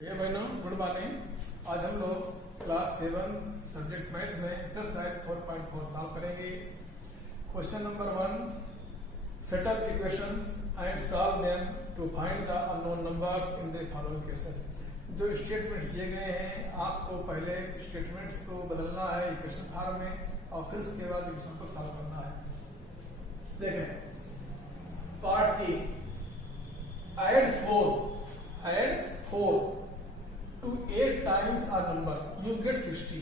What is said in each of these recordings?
ये बहनों good morning. आज हम लोग क्लास 7 सब्जेक्ट मैथ में एक्सरसाइज 4.4 सॉल्व करेंगे। Question number 1, set up equations and solve them to find the unknown numbers in the following cases. जो स्टेटमेंट्स दिए गए हैं आपको पहले स्टेटमेंट्स को बदलना है इक्वेशन फॉर्म में और फिर उसके बाद इक्वेशन को सॉल्व करना है। देखें part A, add 4 to 8 times a number you get 60।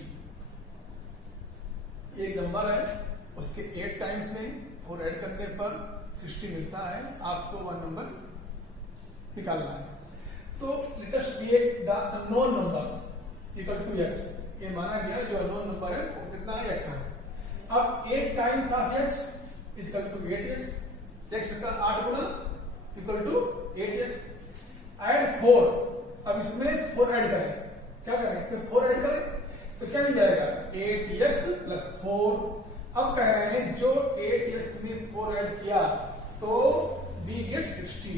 एक नंबर है उसके 8 टाइम्स में 4 ऐड करने पर 60 मिलता है। आपको वह नंबर निकालना है। तो let us take the unknown number equal to x। ये माना गया जो अननोन नंबर है वो कितना है, x है। अब 8 times of x equal to 8x, x का 8 गुना इक्वल टू 8x। ऐड 4, अब इसमें 4 ऐड करें। क्या करें, इसमें 4 ऐड करें तो क्या मिल जाएगा 8x प्लस 4। अब कह रहे हैं जो 8x में 4 ऐड किया तो we get 60।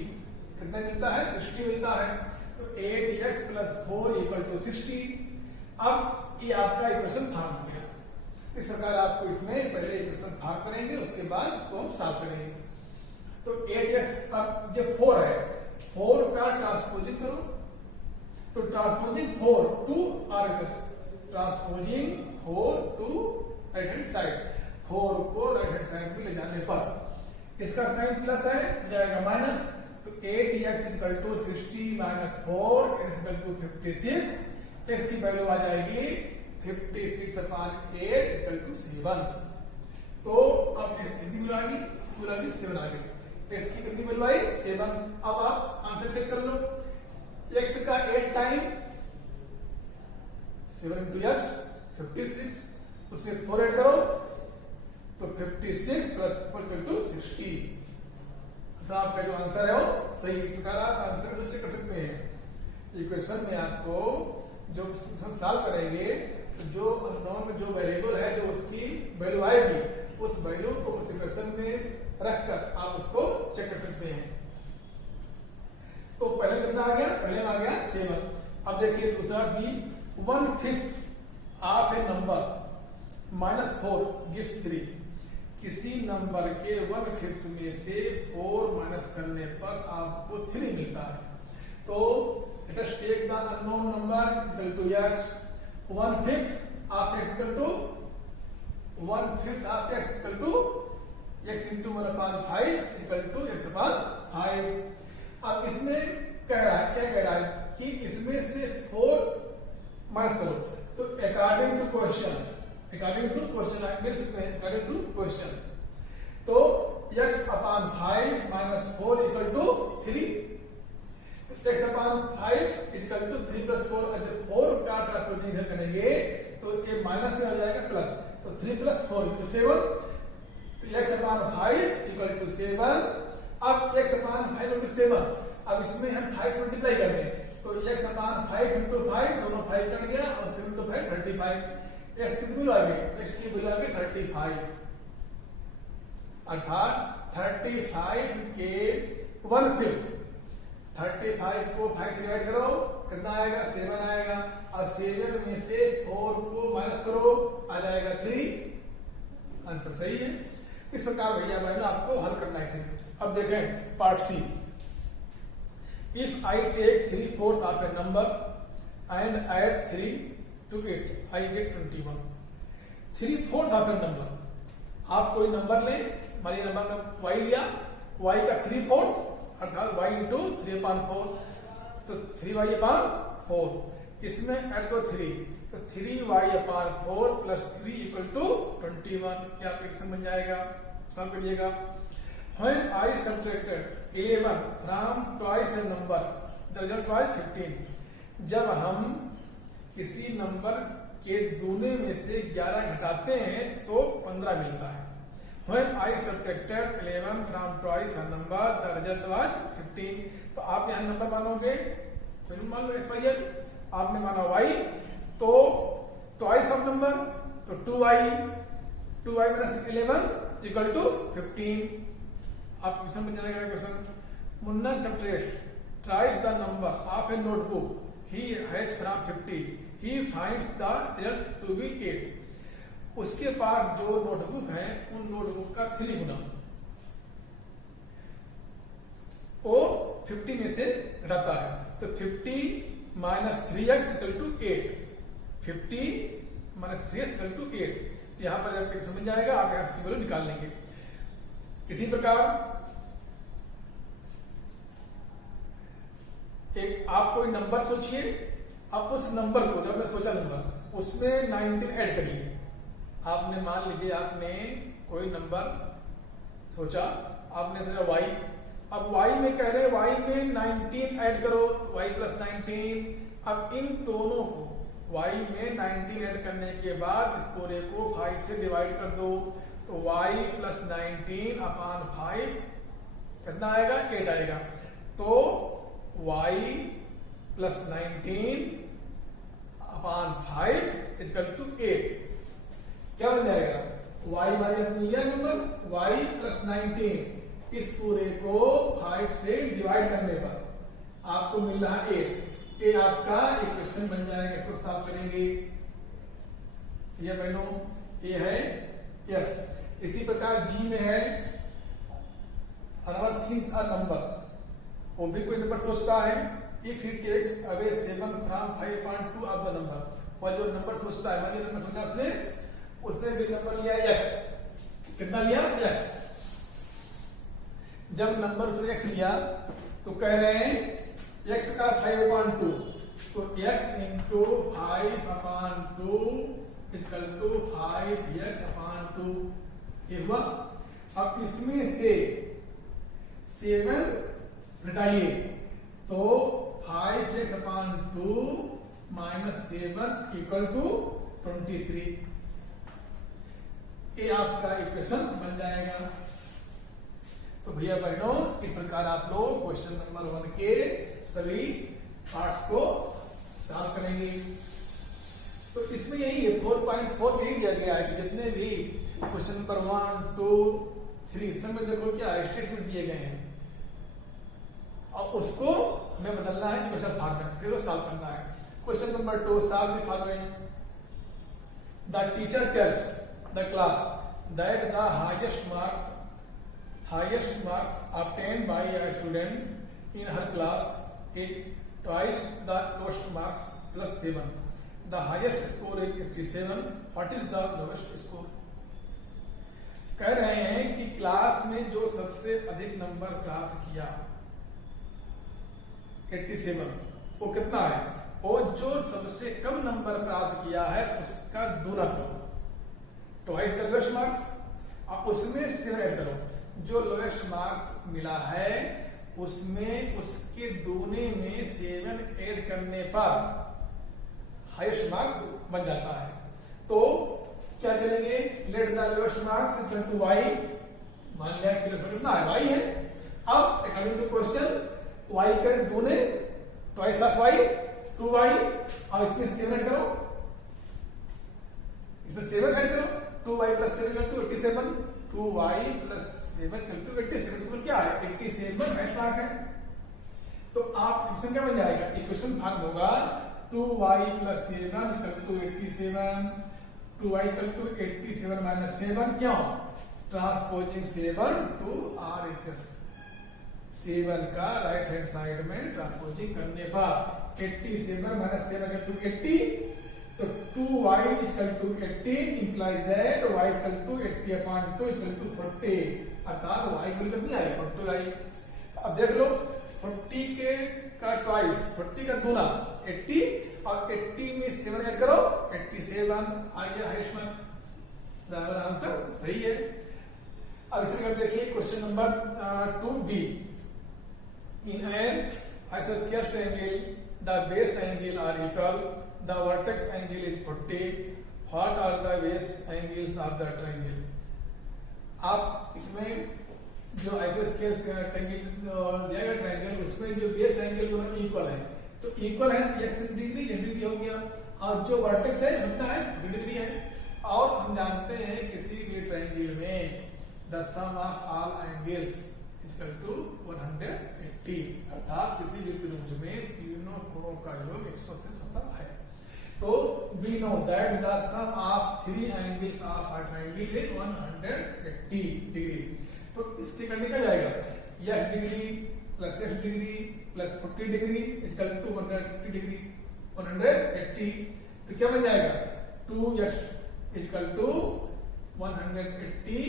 कितना मिलता है, 60 मिलता है। तो 8x प्लस 4 इक्वल टू 60। अब ये आपका इक्वेशन फॉर्म हो गया। इस प्रकार आपको इसमें पहले इक्वेशन फॉर्म करेंगे, उसके बाद इसको हम सॉल्व करेंगे। तो 8x अब जब 4 है, 4 का ट्रांसपोजिंग करो। तो transposing 4 to RHS, transposing 4 to right hand side, 4 को राइट हैंड साइड में ले जाने पर इसका साइन प्लस है जाएगा माइनस। तो 8x equal to 60 minus 4 equal to 56। x की वैल्यू आ जाएगी 56 अपॉन 8 इक्वल टू 7। तो अब x कितनी वैल्यू आ गई, इसकी वैल्यू आ गई 7 आ गई। x की कितनी वैल्यू आई 7। अब आप आंसर चेक कर लो। x का 8 टाइम 7 into x 56, उसमें 4 ऐड करो तो 56 प्लस 4 इक्वल टू 60। तो आपका जो आंसर है वो सही। इस प्रकार आप आंसर चेक कर सकते हैं। इक्वेशन में आपको जो सॉल्व करेंगे तो जो अननोन जो वेरिएबल है जो उसकी वैल्यू आएगी उस वैल्यू को उस इक्वेशन में रखकर आप उसको चेक कर सकते हैं। तो पहले कितना आ गया, पहले आ गया 7। अब देखिए दूसरा भी 1/5 ऑफ ए नंबर -4 गिव्स 3। किसी नंबर के 1/5 में से 4 माइनस करने पर आपको 3 मिलता है। तो let us take the unknown number equal to x। 1/5 of x equal to 1/5 of x equal to x into 1/5 equal to x/5। अब इसमें कह रहा है, क्या कह रहा है कि इसमें से 4 माइनस करो। तो अकॉर्डिंग टू क्वेश्चन आप देख सकते हैं अकॉर्डिंग टू क्वेश्चन। तो x/5 minus 4 equal to 3। x/5 equal to 3 plus 4। जब 4 का ट्रांसपोजिंग इधर करेंगे तो ये माइनस से हो जाएगा प्लस। तो 3 प्लस 4 इक्वल टू 7। तो x/5 इक्वल टू 7। अब x/5 इक्वल टू 7। अब इसमें हम 5 से मल्टीप्लाई कर दें तो x/5 इंटू 5 दोनों 5 कट गया और 7 इंटू 5 35। x की वैल्यू आ गई, x की वैल्यू आ गई 35। अर्थात 35 के 1/5, 35 को 5 से डिवाइड करो कितना आएगा 7 आएगा। और 7 में से 4 को माइनस करो आ जाएगा 3। आंसर सही है। इस प्रकार भैया बहन आपको हल करना है इसे। अब देखें part C. If I take 3/4 of a number and add 3 to it, I get 21। 3/4 of a number, आप कोई नंबर ले, मान नंबर में y लिया, y का 3/4 अर्थात y इंटू 3/4। तो 3y/4 इसमें ऐड करो 3 तो 3y/4 प्लस 3 इक्वल टू 21। क्या इक्वेशन बन जाएगा, सॉल्व करिएगा। When I subtracted 11 from twice a number, the result was 15। जब हम किसी नंबर के दूने में से 11 घटाते हैं तो 15 मिलता है। When I subtracted 11 from twice a number, the result was 15। तो आप यहाँ नंबर मानोगे, फिर मान लो x, y, आपने माना y, तो ट्वाइस ऑफ नंबर तो 2y माइनस 11 इक्वल टू 15। आप क्वेश्चन बन जाएगा question. Munna subtract ट्राइस the number of A notebook he has from 50, he finds the result to be 8. उसके पास जो नोटबुक है उन नोटबुक का 3 गुना वो 50 में से घटाता है। तो 50 minus 3x equal to 8, 50 minus 3x equal to 8। तो यहां पर जब समझ जाएगा आप यहां से वैल्यू निकाल लेंगे। इसी प्रकार एक आप कोई नंबर सोचिए, अब उस नंबर को जो आपने सोचा नंबर उसमें 19 ऐड करिए। आपने मान लीजिए आपने कोई नंबर सोचा, आपने सोचा y, अब y में कह रहे y में 19 ऐड करो, y प्लस 19। अब इन दोनों को y में 19 ऐड करने के बाद इस पूरे को 5 से डिवाइड कर दो, तो y प्लस 19 अपॉन 5 कितना आएगा? 8 आएगा। तो y plus 19 upon 5 equal to 8 क्या बन जाएगा? y हमारे अपनी यह नंबर y प्लस 19 इस पूरे को 5 से डिवाइड करने पर आपको मिल रहा 8। ये आपका इक्वेशन बन जाएगा। इसको सॉल्व करेंगे। ये बहनों ये है f। इसी प्रकार g में है अनदर थिंग्स अ नंबर, वो भी कोई नंबर सोचता है। If he takes away 7 from 5.2 of the number, और जो नंबर सोचता है मानिए नंबर सोचा उसने भी नंबर लिया x, कितना लिया? x। जब नंबर उसने x लिया तो कह रहे हैं x का 5/2, तो x into 5/2 equal to 5x/2 ये हुआ। अब इसमें से 7 घटाइए तो 5x/2 माइनस 7 इक्वल टू 23। ये आपका इक्वेशन बन जाएगा। तो भैया बहनों इस प्रकार आप लोग क्वेश्चन नंबर 1 के सभी पार्ट्स को सॉल्व करेंगे। तो इसमें यही है 4.4 यही दिया गया है कि जितने भी क्वेश्चन नंबर 1, 2, 3 इसमें देखो क्या स्टेटमेंट दिए गए हैं और उसको हमें बदलना है क्वेश्चन भाग में, फिर वो सॉल्व करना है। Question number 2 solve the following. The teacher tells the class that the highest marks obtained by a student in her class is twice the lowest marks plus 7. The highest score is 87. What is the lowest score? कह रहे हैं कि class में जो सबसे अधिक number प्राप्त किया 87, वो कितना है? और जो सबसे कम नंबर प्राप्त किया है उसका दूना करो, ट्वाइस द लोएस्ट मार्क्स, आप उसमें 7 ऐड करो। जो लोएस्ट मार्क्स मिला है उसमें उसके दूने में 7 ऐड करने पर हाईएस्ट मार्क्स बन जाता है। तो क्या करेंगे? Let the lowest marks equal to y, मान लिया कि कितना है? y है। अब अकॉर्डिंग टू क्वेश्चन y के दूने ट्वाइस ऑफ y 2y, और इसमें 7 ऐड करो, इसमें 7 ऐड करो, 2y plus 7 equal to 87, 2y plus 7 equal to 87 क्या है? 87 हाईएस्ट मार्क है। तो आप इक्वेशन क्या बन जाएगा? इक्वेशन फॉर्म होगा 2y plus 7 equal to 87, 2y equal to 87 minus 7। क्यों? ट्रांसपोजिंग 7 टू RHS, 7 का राइट हैंड साइड में ट्रांसपोजिंग करने पर 87 माइनस 7 इक्वल टू 80, तो 2y equal to 80 implies that y equal to 80/2 equal to 40, अर्थात y इक्वल कितनी आई? 40 आई। अब देख लो 40 के का ट्वाइस, 40 का दूना 80, और 80 में 7 ऐड करो 87 आ गया हाईएस्ट मार्क्स। आंसर सही है। अब इसे कर देखिए question number 2b। In an आइसोस्केल triangle the base angle are equal, the vertex angle is 40. What are the base angles of the triangle? आप इसमें जो आइसोस्केल ट्रायंगल उसमें जो बेस एंगल दोनों इक्वल है, तो इक्वल है 60 डिग्री, ये डिग्री हो गया, और जो वर्टेक्स है कितना है? 2 डिग्री है। और हम जानते हैं किसी भी ट्रायंगल में the sum of all angles equal to 180, अर्थात किसी भी त्रिभुज में तीनों कोणों का योग 180 होता है। तो we know that the sum of three angles of a triangle is 180 degree. तो इसके करने का जाएगा x degree plus x degree plus 40 degree equal to 180 degree 180। तो क्या बन जाएगा 2x equal to 180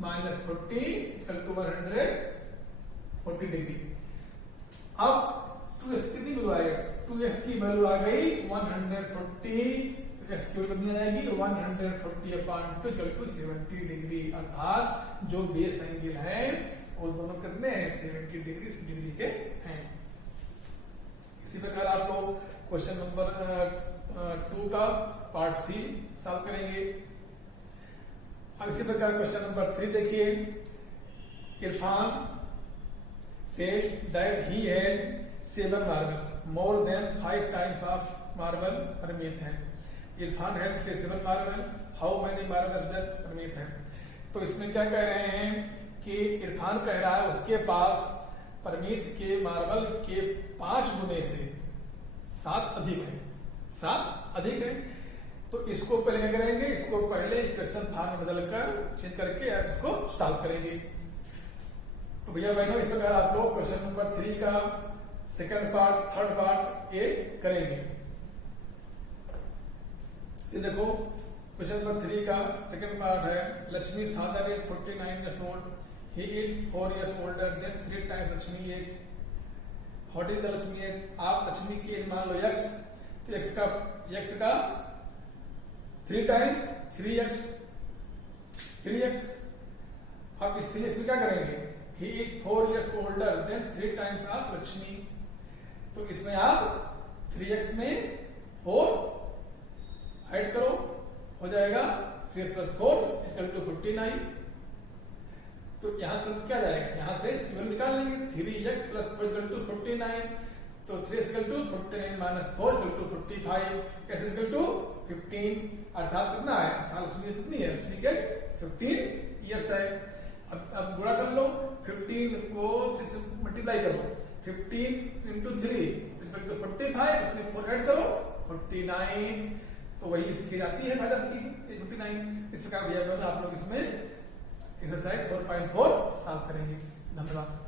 minus 40 equal to 140 degree. अब 2x कितनी वैल्यू आएगा 2x की वैल्यू आ गई 140, तो x की वैल्यू कितनी आएगी 140 अपॉन 2 इक्वल टू 70 डिग्री, अर्थात जो बेस एंगल है वो दोनों कितने हैं 70 डिग्री के हैं। इसी प्रकार आप लोग क्वेश्चन नंबर 2 का पार्ट सी सॉल्व करेंगे। अब इसी प्रकार क्वेश्चन नंबर 3 देखिए, Irfan said that he had 7 marbles, more than 5 times of marble permit है। इरफान है 7 marble, how many marbles that permit है। तो इसमें क्या कह रहे हैं कि इरफान कह रहा है उसके पास परमित के मार्बल के 5 गुने से 7 अधिक है, 7 अधिक है। तो इसको पहले क्या करेंगे, इसको पहले इक्वेशन फॉर्म में बदलकर चेंज करके आप इसको सॉल्व करेंगे। तो भैया बहनों इस प्रकार आप लोग क्वेश्चन नंबर 3 का second part third part A करेंगे। ये देखो क्वेश्चन नंबर 3 का सेकंड पार्ट है, Lakshmi father is 49 years old, he is 4 years older than 3 times Lakshmi age. What is the Lakshmi age, आप लक्ष्मी की एज मान लो x, तो x का 3 टाइम्स 3x। अब इस 3x में क्या करेंगे, he is 4 years older than 3 times of Lakshmi. तो इसमें आप 3x में 4 ऐड करो, हो जाएगा 3x plus 4 इक्वल टू 59। तो यहां से क्या जाएगा, यहां से इसकी वैल्यू निकाल लेंगे 3x plus 4 इक्वल टू 59। तो 3 equal to 49 minus 4 equal to 45, x equal to 15, अर्थात कितना है, अर्थात लक्ष्मी कितनी है, लक्ष्मी के 15 ईयर्स है। अब गुणा कर लो, 15 को 3 से मल्टीप्लाई करो, 15 इंटू 3 इक्वल टू 45, इसमें 4 ऐड करो 49। तो वही इसकी जाती है भाजक की 59। इस प्रकार भैया आप लोग इसमें एक्सरसाइज 4.4 सॉल्व करेंगे। धन्यवाद।